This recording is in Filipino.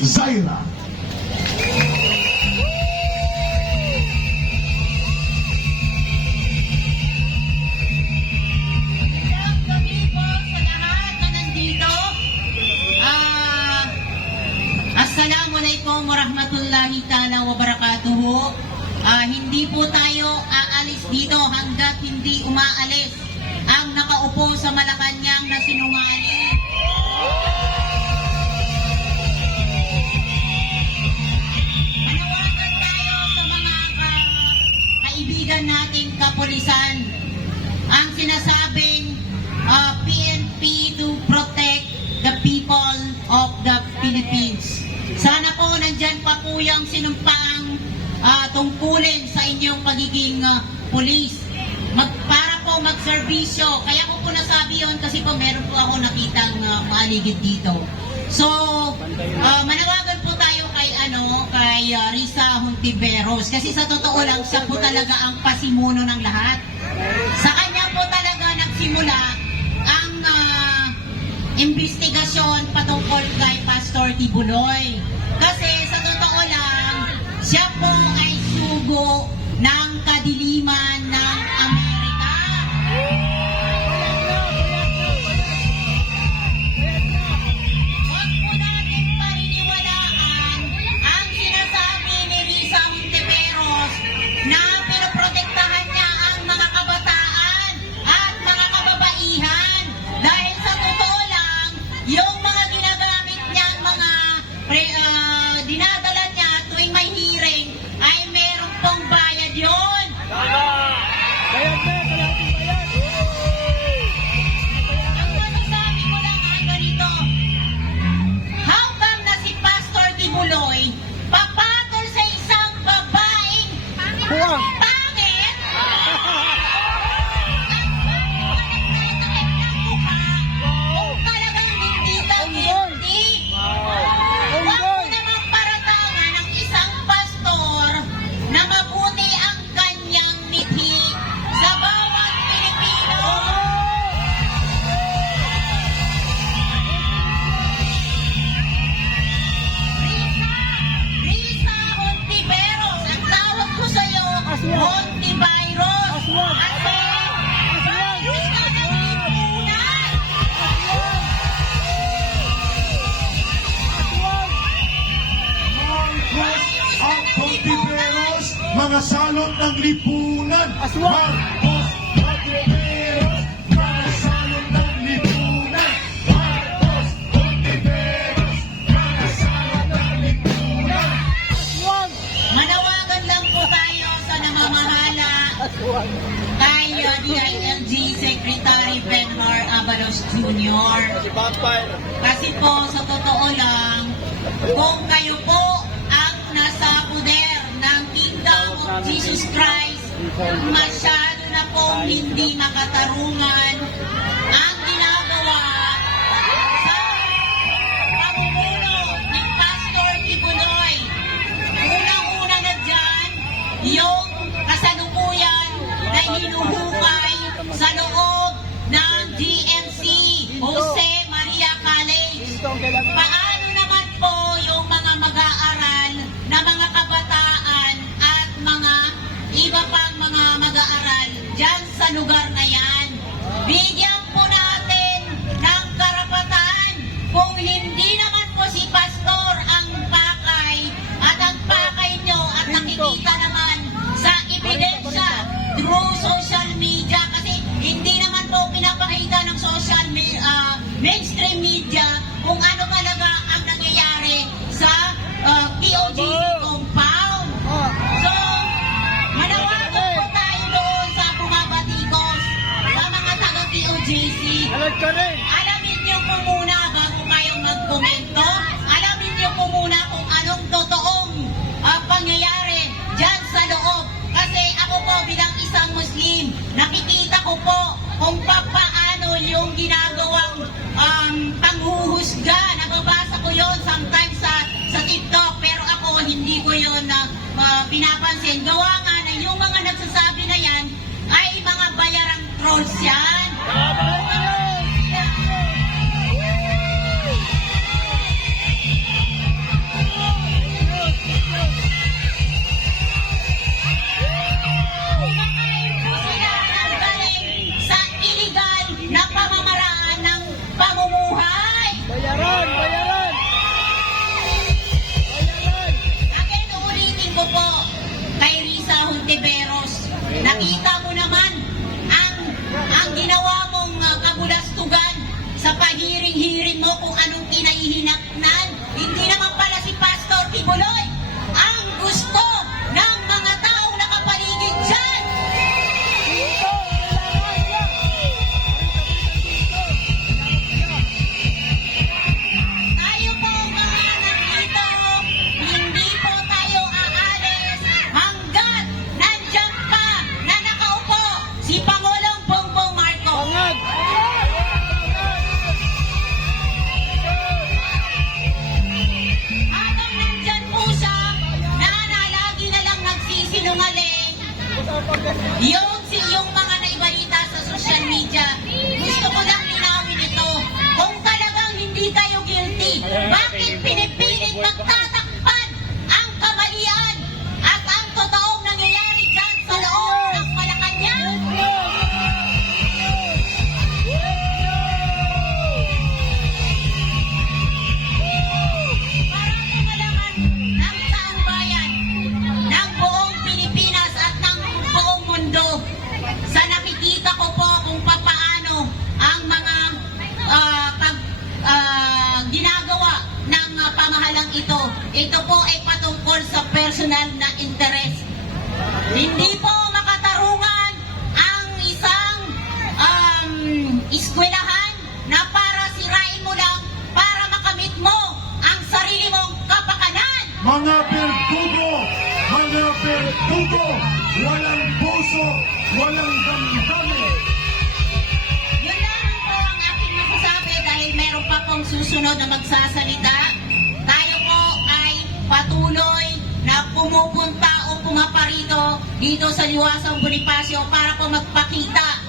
Zaira. Assalamualaikum warahmatullahi ta'ala wabarakatuhu. Hindi po tayo aalis dito hanggat hindi umaalis ang nakaupo sa Malacanang na sinungaling. Manawagan tayo sa mga kaibigan nating kapulisan. Ang sinasabing PNP to protect the people of the Philippines. Sana po nandyan pa po yung sinumpaang tungkulin sa inyong pagiging pulis. Para po magserbisyo. Kaya ko po nasabi yun kasi po meron po ako nakitang maaligid dito. So, manawagan po tayo kay Risa Hontiveros. Kasi sa totoo lang, siya po talaga ang pasimuno ng lahat. Sa kanya po talaga nagsimula ang investigasyon patungkol kay Pastor Tibuloy. Kasi sa totoo lang, siya po ay sugo ng kadiliman ng Amerika. Huwag po natin paniniwalaan ang sinasabi ni Risa Hontiveros na pinoprotektahan niya ang mga kabataan at mga kababaihan. Dahil sa totoo lang, yung mga ginagamit niyang mga dinadala niya tuwing may hearing ay meron pong bayad yun. Bayad na, kalahating bayad. Ang masasabi ko lang ay ganito. How come na si Pastor Tibuloy papatol sa isang babaeng Huwag. pangit? Kung talagang hindi ka guilty. Huwag mo namang paratangan ng isang pastor na mabuti ang kanyang mithi sa bawat Pilipino. Risa Hontiveros, ang tawag ko sa'yo, Aswang. Hontivirus. Aswang. Kasi, ayos ka ng lipunan. Ang Hontiveros, mga salot ng lipunan. Aswang. Marcos Hontiveros, mga salot ng lipunan. Marcos Hontiveros, mga salot ng lipunan. Aswang. Manawagan lang po tayo sa namamahala Aswang. kay DILG Secretary Benhar Abalos Jr. Si Vampire. Kasi po, sa totoo lang, kung kayo po ang nasa poder ng Kingdom of Jesus Christ, masyado na pong hindi makatarungan ang ginagawa sa pamumuno ni Pastor Tibuloy. Unang-una na dyan, yung kasalukuyan na hinuhukay sa loob ng GMC Jose Maria College. Dito ang kailangan. Paano naman po yung mga mag-aaral na mga kabataan at mga iba pang mga mag-aaral dyan sa lugar na yan? Bigyan po natin ng karapatan. Kung hindi naman po si Pastor ang pakay at ang pakay nyo at nakikita naman sa ebidensya through social media, kasi hindi naman po pinapakita ng mainstream media kung ano talaga ang nangyayari sa POGC compound. So, manawagan po tayo doon sa bumabatikos, sa mga taga-POGC. Alam ka rin. Alamin niyo po muna bago kayo magkomento. Alamin niyo po muna kung anong totoong pangyayari dyan sa loob. Kasi ako po bilang isang Muslim, nakikita ko po kung paano yung ginagawang panghuhusga. Nababasa ko yon sometimes sa TikTok, pero ako hindi ko yon pinapansin. Gawa nga na yung mga nagsasabi na yan ay mga bayarang trolls yan. Yung mga naibalita sa social media, gusto ko lang linawin ito. Kung talagang hindi kayo guilty, bakit pinipilit magtatakpan ang kamalian at ang totoong nangyayari dyan sa loob ng Malacanang? Para sa malaman ng taong bayan, ng buong Pilipinas at ng buong mundo, sa nakikita ko po kung papaano ang mga ginagawa ng pamahalang ito. Ito po ay patungkol sa personal na interest. Hindi po makatarungan ang isang eskwelahan na para sirain mo lang para makamit mo ang sarili mong kapakanan. Mga berdugo, walang puso, walang damdamin. Yun lang po ang aking masasabi dahil meron pa pong susunod na magsasalita. Tayo po ay patuloy na pumupunta o pumaparito dito sa Liwasang Bonifacio para po magpakita